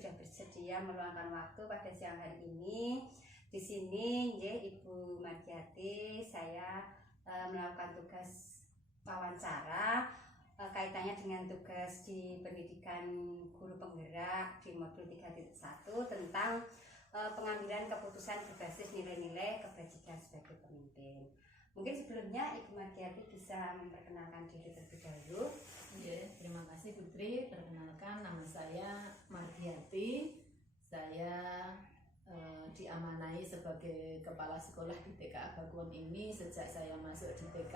sudah bersedia meluangkan waktu pada siang hari ini. Di sini, Ibu Margiati, saya melakukan tugas wawancara kaitannya dengan tugas di pendidikan guru penggerak di modul 3.1 tentang pengambilan keputusan berbasis nilai-nilai kebajikan sebagai pemimpin. Mungkin sebelumnya Ibu Margiati bisa memperkenalkan diri terlebih dahulu. Ya, terima kasih Putri. Perkenalkan, nama saya Margiati. Saya diamanai sebagai kepala sekolah di TK Bakuan ini sejak saya masuk di TK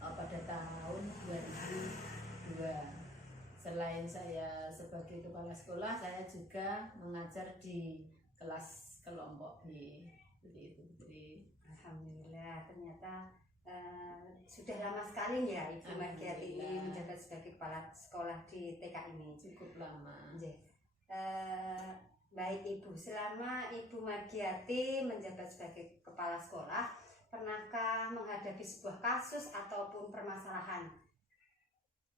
pada tahun 2002. Selain saya sebagai kepala sekolah, saya juga mengajar di kelas kelompok B. Seperti itu, Putri. Alhamdulillah, ternyata sudah lama sekali ya Ibu Margiati ini menjabat sebagai kepala sekolah di TK ini. Cukup lama. Baik Ibu, selama Ibu Margiati menjabat sebagai kepala sekolah, pernahkah menghadapi sebuah kasus ataupun permasalahan?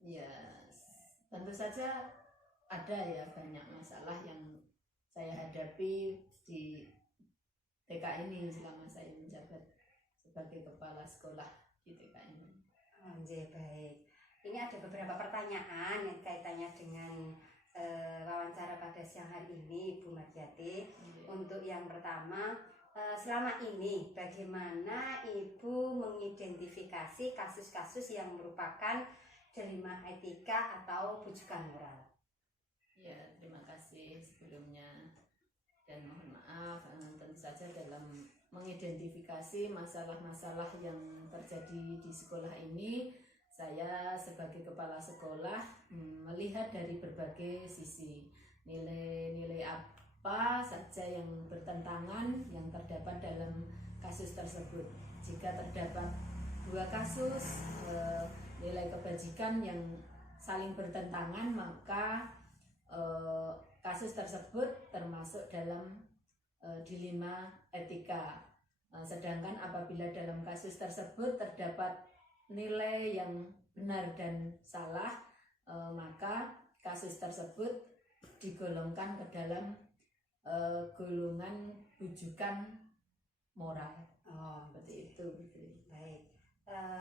Ya, tentu saja ada ya, banyak masalah yang saya hadapi di TK ini selama saya menjabat sebagai kepala sekolah di TK ini. Baik. Ini ada beberapa pertanyaan yang kaitannya dengan wawancara pada siang hari ini, Ibu Margiati. Untuk yang pertama, selama ini bagaimana Ibu mengidentifikasi kasus-kasus yang merupakan dilema etika atau bujukan moral? Ya, terima kasih sebelumnya dan mohon maaf, tentu saja dalam mengidentifikasi masalah-masalah yang terjadi di sekolah ini, saya sebagai kepala sekolah melihat dari berbagai sisi. Nilai-nilai apa saja yang bertentangan yang terdapat dalam kasus tersebut. Jika terdapat dua kasus nilai kebajikan yang saling bertentangan, maka kasus tersebut termasuk dalam dilema etika. Sedangkan apabila dalam kasus tersebut terdapat nilai yang benar dan salah, maka kasus tersebut digolongkan ke dalam golongan bujukan moral. Seperti itu. Baik.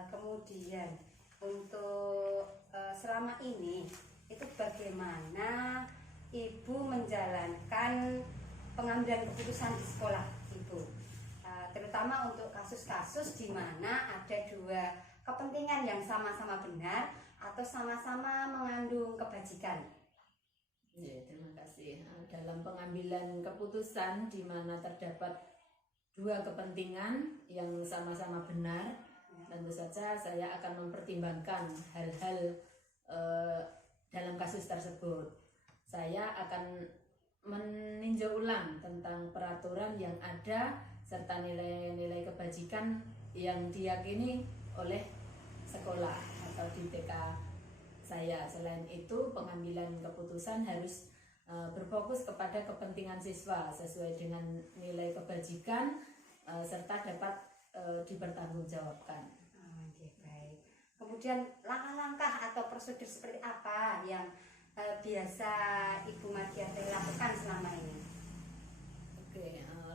Kemudian untuk selama ini itu bagaimana Ibu menjalankan pengambilan keputusan di sekolah Ibu, terutama untuk kasus-kasus di mana ada dua kepentingan yang sama-sama benar atau sama-sama mengandung kebajikan. Ya, terima kasih. Dalam pengambilan keputusan di mana terdapat dua kepentingan yang sama-sama benar, tentu saja saya akan mempertimbangkan hal-hal dalam kasus tersebut. Saya akan meninjau ulang tentang peraturan yang ada serta nilai-nilai kebajikan yang diyakini oleh sekolah atau di TK saya. Selain itu, pengambilan keputusan harus berfokus kepada kepentingan siswa sesuai dengan nilai kebajikan serta dapat dipertanggungjawabkan. Baik. Kemudian langkah-langkah atau prosedur seperti apa yang biasa Ibu Margiati lakukan selama ini?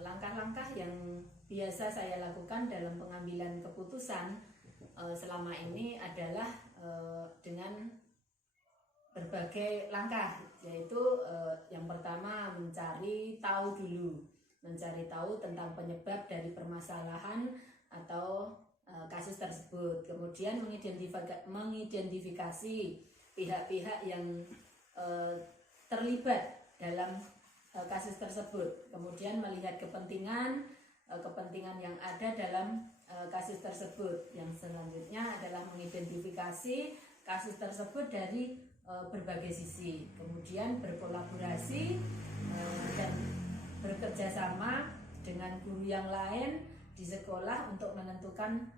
Langkah-langkah yang biasa saya lakukan dalam pengambilan keputusan selama ini adalah dengan berbagai langkah, yaitu yang pertama mencari tahu tentang penyebab dari permasalahan atau kasus tersebut, kemudian mengidentifikasi pihak-pihak yang terlibat dalam kasus tersebut, kemudian melihat kepentingan yang ada dalam kasus tersebut. Yang selanjutnya adalah mengidentifikasi kasus tersebut dari berbagai sisi, kemudian berkolaborasi dan bekerja sama dengan guru yang lain di sekolah untuk menentukan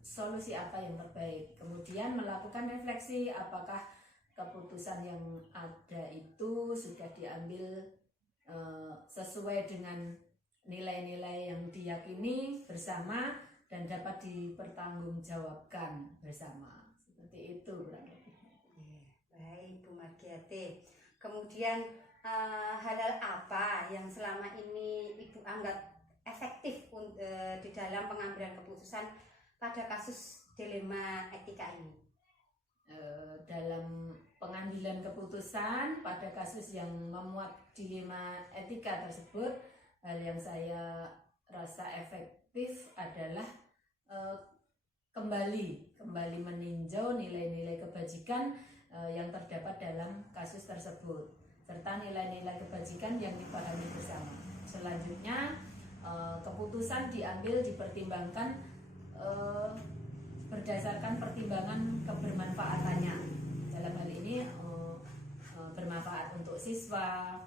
solusi apa yang terbaik, kemudian melakukan refleksi apakah keputusan yang ada itu sudah diambil sesuai dengan nilai-nilai yang diyakini bersama dan dapat dipertanggungjawabkan bersama. Seperti itu. Baik Bu Margiati. Kemudian hal-hal apa yang selama ini Ibu anggap efektif di dalam pengambilan keputusan pada kasus dilema etika ini? Dalam pengambilan keputusan pada kasus yang memuat dilema etika tersebut, hal yang saya rasa efektif adalah kembali meninjau nilai-nilai kebajikan yang terdapat dalam kasus tersebut serta nilai-nilai kebajikan yang dipahami bersama. Selanjutnya keputusan diambil dipertimbangkan berdasarkan pertimbangan kebermanfaatannya. Dalam hal ini bermanfaat untuk siswa,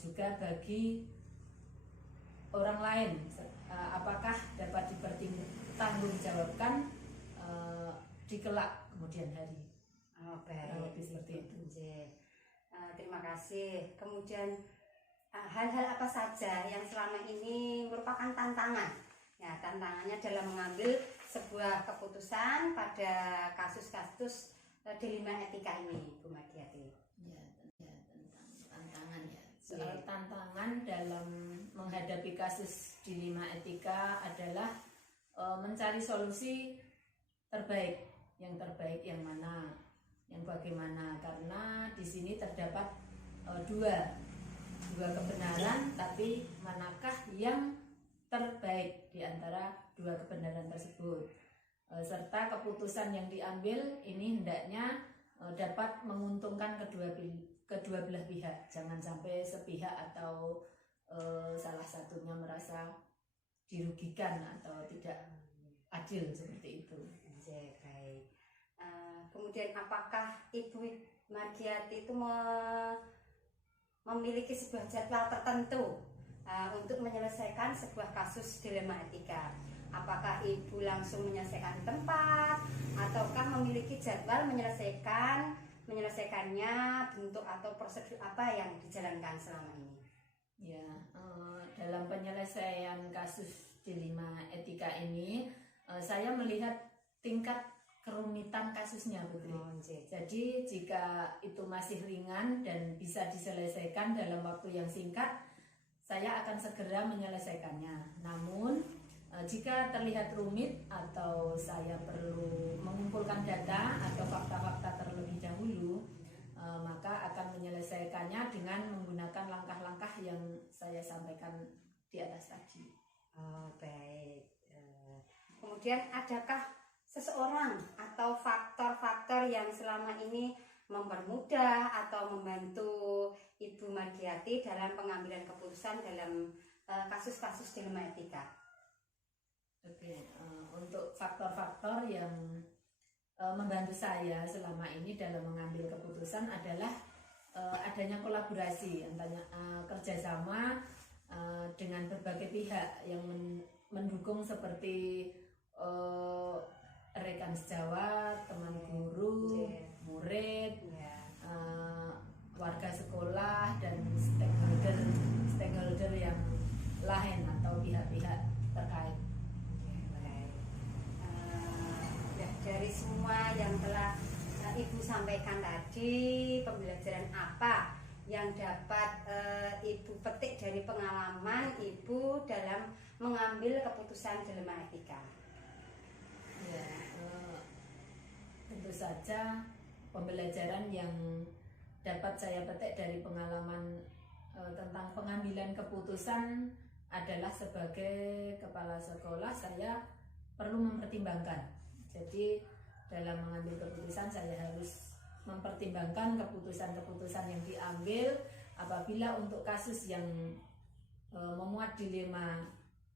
juga bagi orang lain, apakah dapat dipertanggungjawabkan di kelak kemudian hari. Baik, seperti itu. Terima kasih. Kemudian hal-hal apa saja yang selama ini merupakan tantangan? Ya, tantangannya dalam mengambil sebuah keputusan pada kasus-kasus dilema etika ini, Bu Margiati. Ya, tentang tantangan ya. Soal tantangan dalam menghadapi kasus dilema etika adalah mencari solusi terbaik. Yang terbaik yang mana? Yang bagaimana? Karena di sini terdapat dua kebenaran, tapi manakah yang terbaik di antara dua kebenaran tersebut? Serta keputusan yang diambil ini hendaknya dapat menguntungkan kedua belah pihak. Jangan sampai sepihak atau salah satunya merasa dirugikan atau tidak adil seperti itu. Baik. Kemudian apakah Ibu Margiati itu memiliki sebuah jadwal tertentu untuk menyelesaikan sebuah kasus dilema etika? Apakah Ibu langsung menyelesaikan di tempat ataukah memiliki jadwal menyelesaikannya, bentuk atau prosedur apa yang dijalankan selama ini? Ya, dalam penyelesaian kasus dilema etika ini saya melihat tingkat kerumitan kasusnya, Putri. Jadi jika itu masih ringan dan bisa diselesaikan dalam waktu yang singkat, saya akan segera menyelesaikannya. Namun jika terlihat rumit atau saya perlu mengumpulkan data atau fakta-fakta terlebih dahulu, maka akan menyelesaikannya dengan menggunakan langkah-langkah yang saya sampaikan di atas tadi. Baik. Kemudian adakah seseorang atau faktor-faktor yang selama ini mempermudah atau membantu Ibu Margiati dalam pengambilan keputusan dalam kasus-kasus dilema etika? Untuk faktor-faktor yang membantu saya selama ini dalam mengambil keputusan adalah adanya kolaborasi, kerjasama dengan berbagai pihak yang mendukung seperti rekan sejawat, teman guru, murid, warga sekolah dan stakeholder yang lain atau pihak-pihak terkait. Dari semua yang telah Ibu sampaikan tadi, pembelajaran apa yang dapat Ibu petik dari pengalaman Ibu dalam mengambil keputusan dilema etika? Ya, tentu saja pembelajaran yang dapat saya petik dari pengalaman tentang pengambilan keputusan adalah sebagai kepala sekolah saya perlu mempertimbangkan. Jadi dalam mengambil keputusan saya harus mempertimbangkan keputusan-keputusan yang diambil. Apabila untuk kasus yang memuat dilema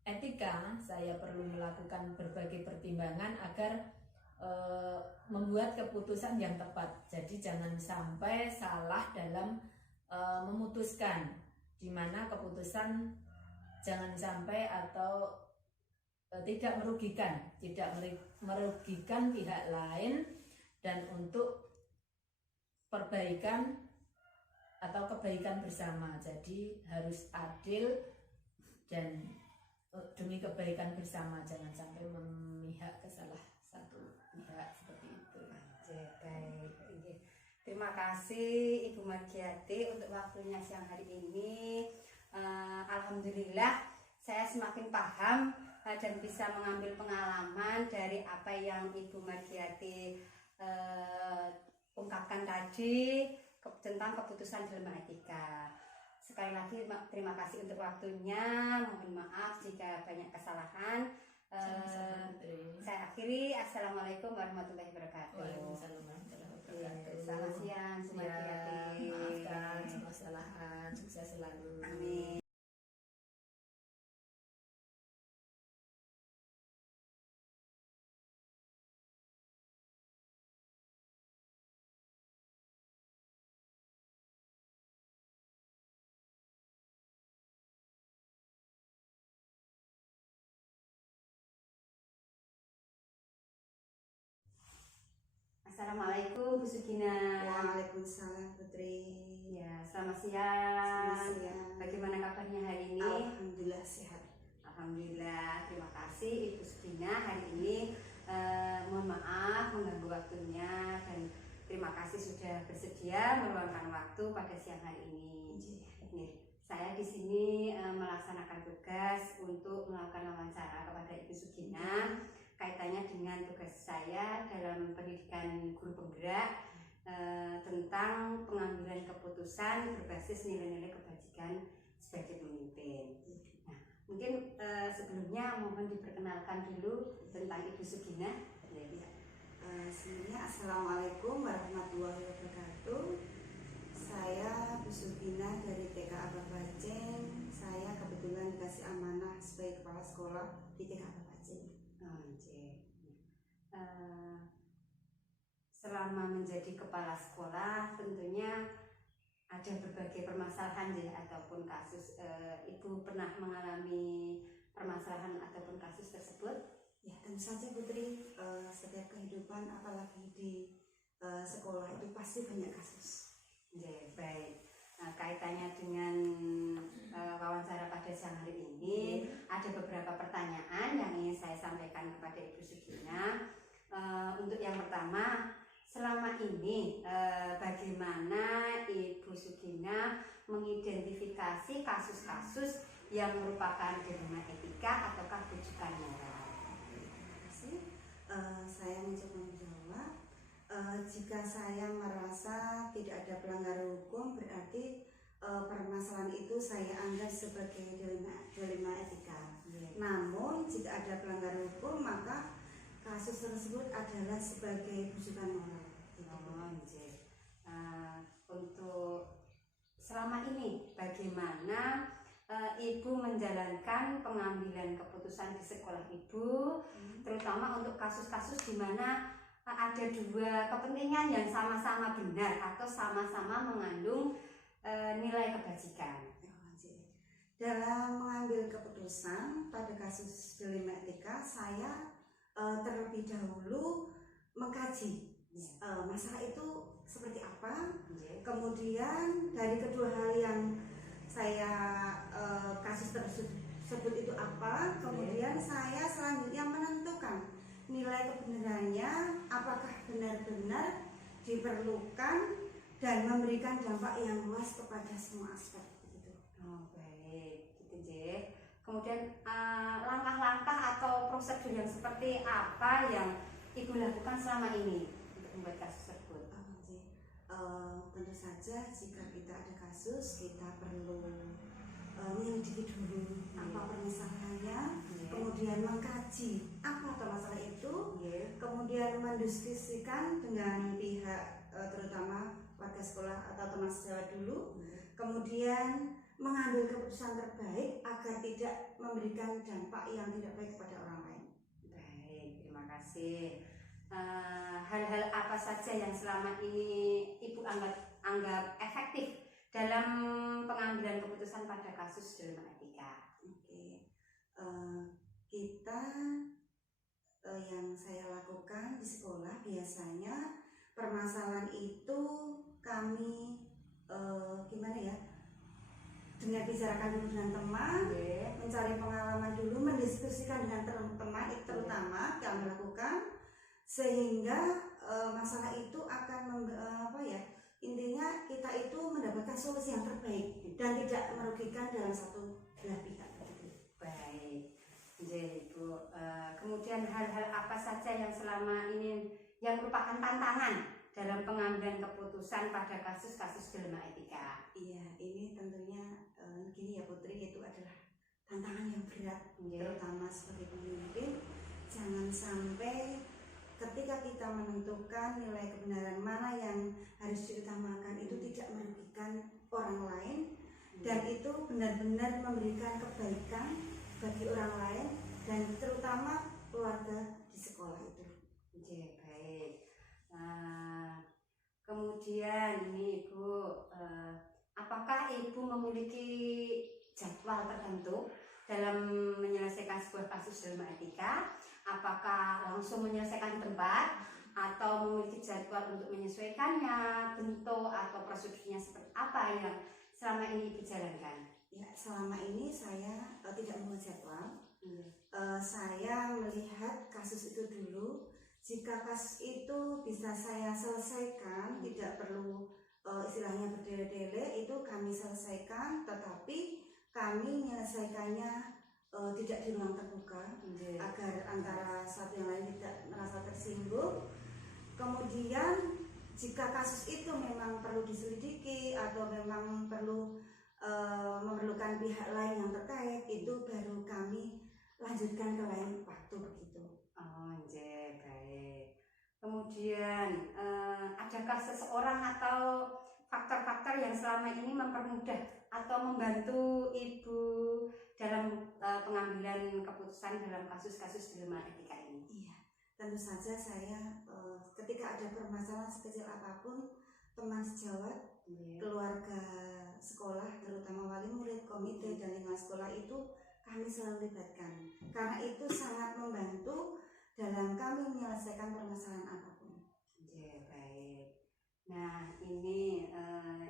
etika, saya perlu melakukan berbagai pertimbangan agar membuat keputusan yang tepat. Jadi jangan sampai salah dalam memutuskan, di mana keputusan jangan sampai atau tidak merugikan pihak lain dan untuk perbaikan atau kebaikan bersama. Jadi harus adil dan demi kebaikan bersama, jangan sampai memihak ke salah satu pihak seperti itu. Baik. Terima kasih Ibu Margiati untuk waktunya siang hari ini. Alhamdulillah saya semakin paham dan bisa mengambil pengalaman dari apa yang Ibu Margiati ungkapkan tadi tentang keputusan dilema etika. Sekali lagi terima kasih untuk waktunya. Mohon maaf jika banyak kesalahan. Saya akhiri. Assalamualaikum warahmatullahi wabarakatuh. Waalaikumsalam warahmatullahi wabarakatuh. Selamat siang Ya, semuanya. maafkan semua kesalahan, sukses selalu. Amin. Assalamualaikum Bu Sugina. Waalaikumsalam Putri. Ya, selamat siang. Selamat siang. Bagaimana kabarnya hari ini? Alhamdulillah sehat. Alhamdulillah, terima kasih Ibu Sugina hari ini. Mohon maaf mengganggu waktunya dan terima kasih sudah bersedia meluangkan waktu pada siang hari ini. Nih, saya di sini melaksanakan tugas untuk melakukan wawancara kepada Ibu Sugina kaitannya dengan tugas saya dalam pendidikan guru penggerak tentang pengambilan keputusan berbasis nilai-nilai kebajikan sebagai pemimpin. Nah, mungkin sebelumnya mohon diperkenalkan dulu tentang Ibu Sugina. Sebelumnya Assalamualaikum warahmatullahi wabarakatuh. Saya Bu Sugina dari TK Abah Baceng. Saya kebetulan dikasih amanah sebagai kepala sekolah di TK Abah Baceng. Selama menjadi kepala sekolah tentunya ada berbagai permasalahan ya ataupun kasus. Ibu pernah mengalami permasalahan ataupun kasus tersebut? Ya tentu saja Putri, setiap kehidupan apalagi di sekolah itu pasti banyak kasus. Ya, baik. Nah, kaitannya dengan wawancara pada siang hari ini ada beberapa pertanyaan yang ingin saya sampaikan kepada Ibu Sugina. Untuk yang pertama, selama ini bagaimana Ibu Sugina mengidentifikasi kasus-kasus yang merupakan dilema etika ataukah bujukan moral? Terima kasih. Saya mencoba menjawab. Jika saya merasa tidak ada pelanggaran hukum, berarti permasalahan itu saya anggap sebagai dilema etika. Namun jika ada pelanggaran hukum, maka kasus tersebut adalah sebagai bujukan moral. Untuk selama ini bagaimana Ibu menjalankan pengambilan keputusan di sekolah Ibu, terutama untuk kasus-kasus di mana ada dua kepentingan yang sama-sama benar atau sama-sama mengandung nilai kebajikan. Dalam mengambil keputusan pada kasus dilema etika, saya terlebih dahulu mengkaji masalah itu seperti apa. Kemudian dari kedua hal yang saya kasus tersebut itu apa, kemudian saya selanjutnya menentukan nilai kebenarannya, apakah benar-benar diperlukan dan memberikan dampak yang luas kepada semua aspek begitu. Oh, baik, gitu J. Kemudian langkah-langkah atau prosedur yang seperti apa yang Ibu lakukan selama ini untuk membuat kasus tersebut? Tentu saja jika kita ada kasus, kita perlu menyelidiki dulu apa permasalahannya, kemudian mengkaji apa masalah itu, kemudian mendiskusikan dengan pihak terutama warga sekolah atau teman sejawat dulu, kemudian mengambil keputusan terbaik agar tidak memberikan dampak yang tidak baik kepada orang lain. Baik, terima kasih. Hal-hal apa saja yang selama ini Ibu anggap efektif dalam pengambilan keputusan pada kasus dilema etika? Kita yang saya lakukan di sekolah biasanya permasalahan itu kami dengan bicarakan dulu dengan teman, mencari pengalaman dulu, mendiskusikan dengan teman, terutama kami lakukan sehingga masalah itu akan intinya kita itu mendapatkan solusi yang terbaik dan tidak merugikan dalam satu belah pihak. Baik, jadi Ibu, kemudian hal-hal apa saja yang selama ini yang merupakan tantangan dalam pengambilan keputusan pada kasus-kasus dilema etika? Iya, ini tentunya gini ya Putri, itu adalah tantangan yang berat, terutama sebagai pemimpin. Jangan sampai ketika kita menentukan nilai kebenaran mana yang harus diutamakan itu tidak merugikan orang lain, dan itu benar-benar memberikan kebaikan bagi orang lain dan terutama keluarga di sekolah itu. Oke, baik. Kemudian ini Ibu, apakah Ibu memiliki jadwal tertentu dalam menyelesaikan sebuah kasus dilema etika? Apakah langsung menyelesaikan di tempat atau memiliki jadwal untuk menyesuaikannya, bentuk atau prosedurnya seperti apa yang selama ini Ibu jalankan? Ya, selama ini saya tidak membuat jadwal. Saya melihat kasus itu dulu. Jika kasus itu bisa saya selesaikan, tidak perlu istilahnya berdele-dele, itu kami selesaikan, tetapi kami menyelesaikannya tidak di ruang terbuka, agar antara satu yang lain tidak merasa tersinggung. Kemudian jika kasus itu memang perlu diselidiki atau memang perlu memerlukan pihak lain yang terkait, itu baru kami lanjutkan ke lain waktu begitu. Oh, baik. Kemudian adakah seseorang atau faktor-faktor yang selama ini mempermudah atau membantu Ibu dalam pengambilan keputusan dalam kasus-kasus dilema etika ini? Iya, tentu saja saya ketika ada permasalahan sekecil apapun, teman sejawat, keluarga sekolah, terutama wali murid, komite dan lingkungan sekolah itu kami selalu libatkan, karena itu sangat membantu dalam kami menyelesaikan permasalahan apapun. Baik. Nah, ini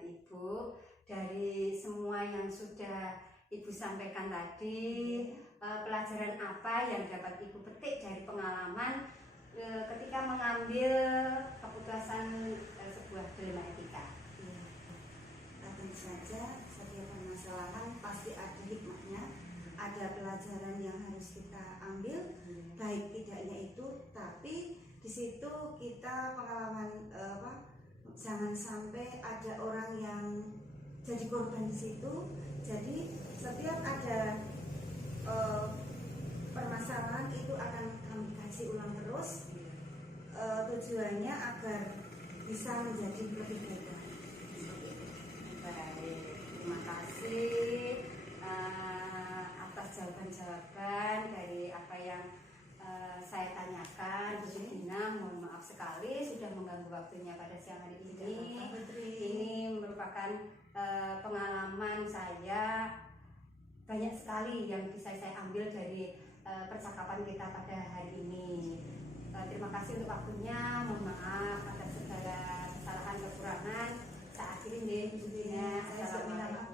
Ibu, dari semua yang sudah Ibu sampaikan tadi, pelajaran apa yang dapat Ibu petik dari pengalaman ketika mengambil keputusan sebuah dilema etika? Tentu saja setiap permasalahan pasti ada hikmahnya, ada pelajaran yang harus kita ambil, baik tidaknya itu, tapi di situ kita pengalaman jangan sampai ada orang yang jadi korban di situ. Jadi setiap ada permasalahan itu akan kami kasih ulang terus, tujuannya agar bisa menjadi lebih baik. Baik, terima kasih atas jawaban-jawaban dari apa yang saya tanyakan. Bu Dina, mohon maaf sekali sudah mengganggu waktunya pada siang hari ini. Ini merupakan pengalaman saya, banyak sekali yang bisa saya ambil dari percakapan kita pada hari ini. Terima kasih untuk waktunya, mohon maaf atas segala kesalahan kekurangan. Saya akhiri nih, Bu Dina. Assalamualaikum.